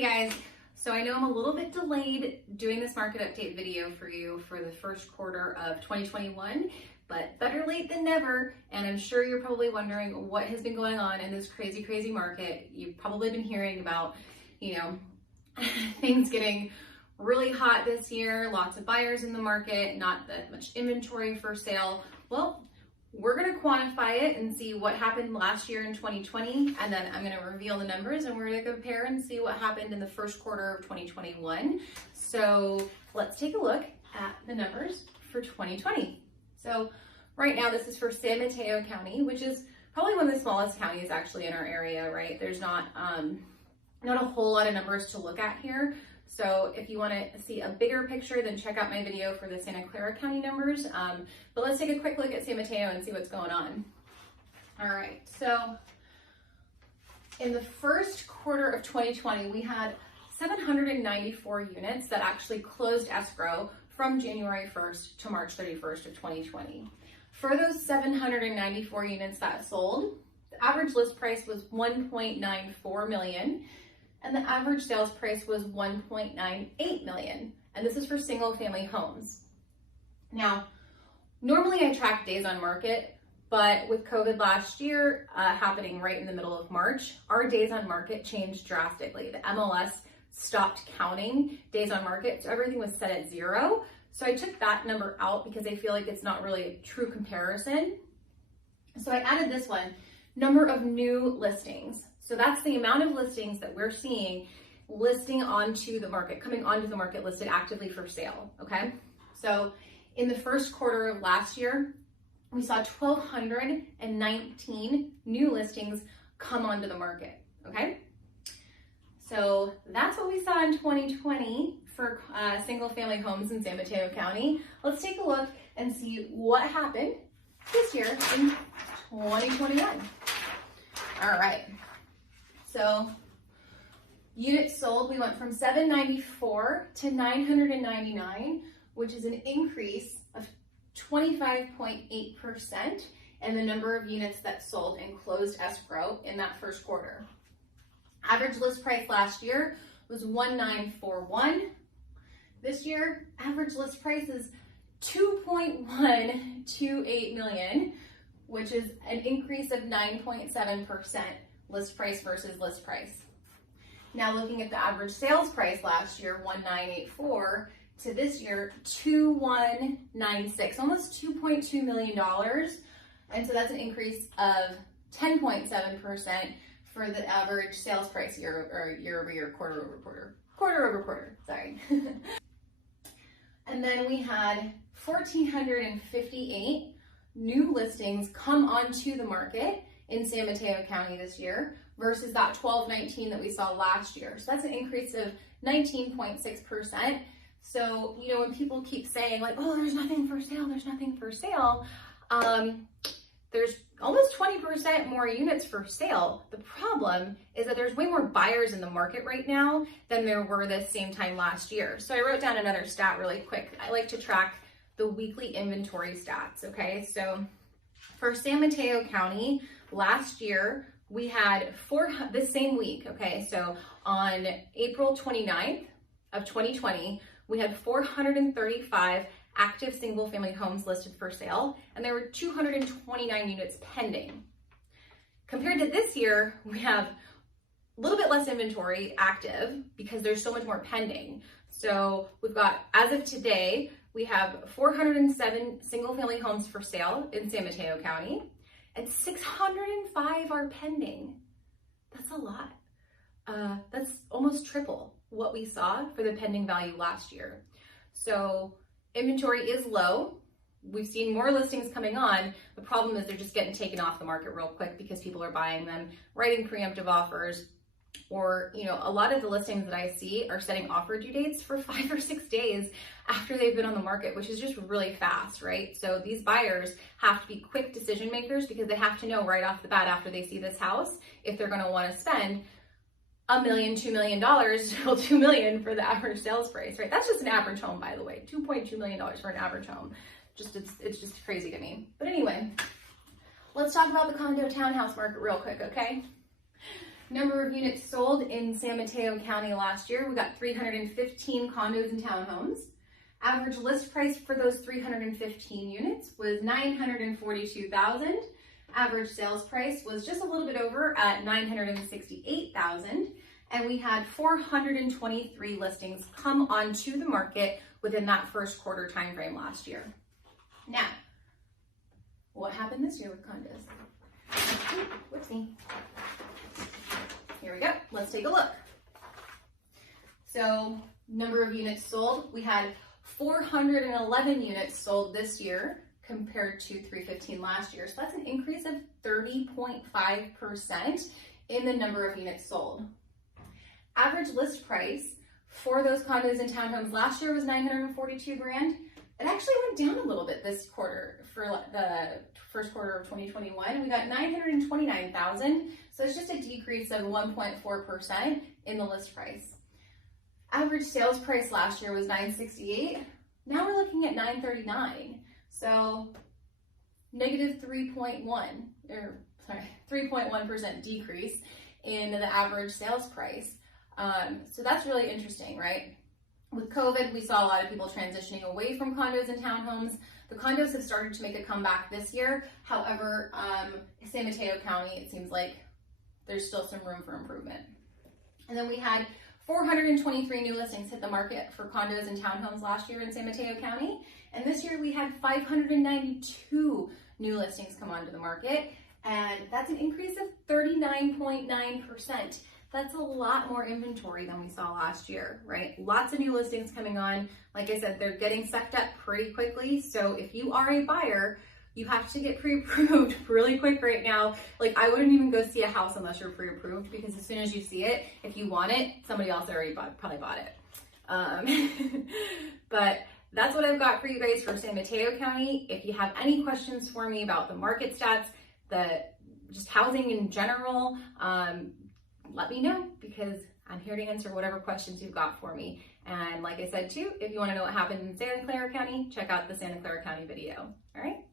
Hey guys, so I know I'm a little bit delayed doing this market update video for you for the first quarter of 2021, but better late than never. And I'm sure you're probably wondering what has been going on in this crazy market. You've probably been hearing about, things getting really hot this year, lots of buyers in the market, not that much inventory for sale. Well, we're going to quantify it and see what happened last year in 2020, and then I'm going to reveal the numbers and we're going to compare and see what happened in the first quarter of 2021. So let's take a look at the numbers for 2020. So right now this is for San Mateo County, which is probably one of the smallest counties actually in our area, right? There's not a whole lot of numbers to look at here. So if you want to see a bigger picture, then check out my video for the Santa Clara County numbers. But let's take a quick look at San Mateo and see what's going on. All right, so in the first quarter of 2020, we had 794 units that actually closed escrow from January 1st to March 31st of 2020. For those 794 units that sold, the average list price was $1.94 million. And the average sales price was $1.98 million. And this is for single family homes. Now, normally I track days on market, but with COVID last year happening right in the middle of March, our days on market changed drastically. The MLS stopped counting days on market, so everything was set at 0. So I took that number out because I feel like it's not really a true comparison. So I added this one, number of new listings. So that's the amount of listings that we're seeing listing onto the market, coming onto the market listed actively for sale, okay? So in the first quarter of last year, we saw 1,219 new listings come onto the market, okay? So that's what we saw in 2020 for single family homes in San Mateo County. Let's take a look and see what happened this year in 2021. All right. So units sold, we went from 794 to 999, which is an increase of 25.8% in the number of units that sold and closed escrow in that first quarter. Average list price last year was $1,941. This year, average list price is $2.128 million, which is an increase of 9.7%. List price versus list price. Now looking at the average sales price last year, $1,984, to this year, $2,196, almost $2.2 million. And so that's an increase of 10.7% for the average sales price year over year, quarter over quarter, sorry. And then we had 1,458 new listings come onto the market in San Mateo County this year versus that 1,219 that we saw last year. So that's an increase of 19.6%. So, when people keep saying like, oh, there's nothing for sale, there's almost 20% more units for sale. The problem is that there's way more buyers in the market right now than there were the same time last year. So I wrote down another stat really quick. I like to track the weekly inventory stats, okay? So for San Mateo County, last year, we had the same week, okay? So on April 29th of 2020, we had 435 active single family homes listed for sale, and there were 229 units pending. Compared to this year, we have a little bit less inventory active because there's so much more pending. So we've got, as of today, we have 407 single family homes for sale in San Mateo County, and 605 are pending. That's a lot. That's almost triple what we saw for the pending value last year. So inventory is low. We've seen more listings coming on. The problem is they're just getting taken off the market real quick because people are buying them, writing preemptive offers, or, a lot of the listings that I see are setting offer due dates for 5 or 6 days after they've been on the market, which is just really fast, right? So these buyers have to be quick decision makers because they have to know right off the bat after they see this house if they're going to want to spend $1 million, $2 million, well, $2 million for the average sales price, right? That's just an average home, by the way, $2.2 million for an average home. It's just crazy to me. But anyway, let's talk about the condo townhouse market real quick, okay? Number of units sold in San Mateo County last year, we got 315 condos and townhomes. Average list price for those 315 units was $942,000. Average sales price was just a little bit over at $968,000. And we had 423 listings come onto the market within that first quarter time frame last year. Now, what happened this year with condos? Whoopsie. Here we go. Let's take a look. So, number of units sold, we had 411 units sold this year compared to 315 last year. So that's an increase of 30.5% in the number of units sold. Average list price for those condos and townhomes last year was $942,000. It actually went down a little bit this quarter for the first quarter of 2021. We got $929,000. So it's just a decrease of 1.4% in the list price. Average sales price last year was $968,000. Now we're looking at $939,000. So negative 3.1% decrease in the average sales price. So that's really interesting, right? With COVID, we saw a lot of people transitioning away from condos and townhomes. The condos have started to make a comeback this year. However, San Mateo County, it seems like there's still some room for improvement. And then we had 423 new listings hit the market for condos and townhomes last year in San Mateo County. And this year we had 592 new listings come onto the market. And that's an increase of 39.9%. That's a lot more inventory than we saw last year, right? Lots of new listings coming on. Like I said, they're getting sucked up pretty quickly. So if you are a buyer, you have to get pre-approved really quick right now. Like, I wouldn't even go see a house unless you're pre-approved, because as soon as you see it, if you want it, somebody else already probably bought it. But that's what I've got for you guys for San Mateo County. If you have any questions for me about the market stats, just housing in general, let me know, because I'm here to answer whatever questions you've got for me. And like I said too, if you want to know what happened in Santa Clara County, check out the Santa Clara County video. All right.